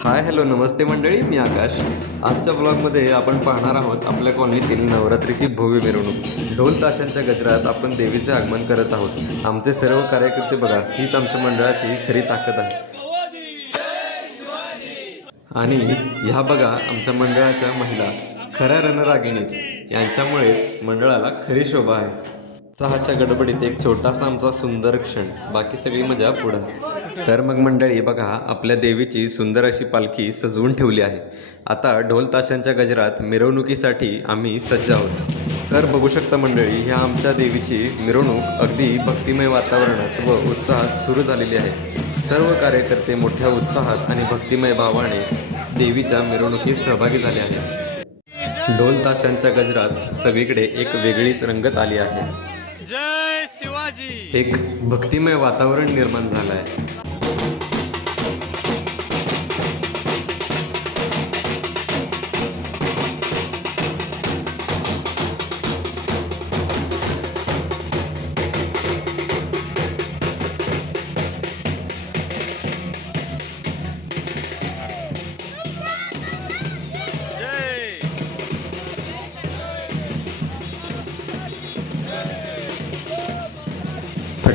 Hi hello नमस्ते मंडळी मी आकाश. आजच्या ब्लॉगमध्ये आपण पाहणार आहोत आपल्या कॉलनीतील नवरात्रीची भव्य मिरवणूक. ढोल ताशांच्या गजरात आपण देवीचे आगमन करत आहोत. आमचे सर्व कार्यकर्ते बघा हीच आमच्या मंडळाची खरी ताकद आहे. आणि ह्या बघा आमच्या मंडळाच्या महिला खऱ्या रणरागिणीच. यांच्यामुळेच मंडळाला खरी शोभा आहे. चहाच्या गडबडीत एक छोटासा आमचा सुंदर क्षण. बाकी सगळी मजा पुढं. तर मग मंडळी बघा आपल्या देवीची सुंदर अशी पालखी सजवून ठेवली आहे. आता ढोल ताशांच्या गजरात मिरवणुकीसाठी आम्ही सज्ज आहोत. तर बघू शकता मंडळी ह्या आमच्या देवीची मिरवणूक अगदी भक्तिमय वातावरणात व उत्साहात सुरू झालेली आहे. सर्व कार्यकर्ते मोठ्या उत्साहात आणि भक्तिमय भावाने देवीच्या मिरवणुकीत सहभागी झाले आहेत. ढोल ताशांच्या गजरात सगळीकडे एक वेगळीच रंगत आली आहे. जय शिवाजी! एक भक्तिमय वातावरण निर्माण झालं आहे.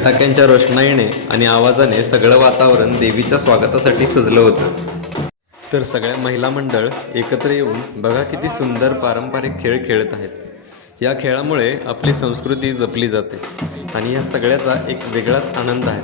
फटाक्यांच्या रोषणाईने आणि आवाजाने सगळं वातावरण देवीच्या स्वागतासाठी सजलं होतं. तर सगळ्या महिला मंडळ एकत्र येऊन बघा किती सुंदर पारंपरिक खेळ खेळत आहेत. या खेळामुळे आपली संस्कृती जपली जाते आणि या सगळ्याचा एक वेगळाच आनंद आहे.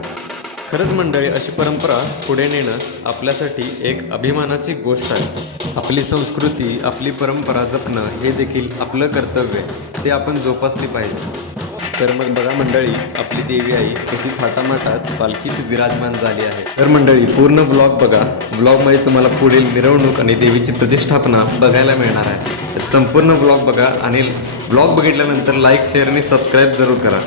खरंच मंडळी अशी परंपरा पुढे नेणं आपल्यासाठी एक अभिमानाची गोष्ट आहे. आपली संस्कृती आपली परंपरा जपणं हे देखील आपलं कर्तव्य ते आपण जोपासली पाहिजे. तर मग बघा मंडळी आपली देवी आई कशी थाटामाटात पालखीत विराजमान झाली आहे. तर मंडळी पूर्ण ब्लॉग बघा. ब्लॉगमध्ये तुम्हाला पुढील मिरवणूक आणि देवीची प्रतिष्ठापना बघायला मिळणार आहे. तर संपूर्ण ब्लॉग बघा आणि ब्लॉग बघितल्यानंतर लाईक शेअर आणि सबस्क्राईब जरूर करा.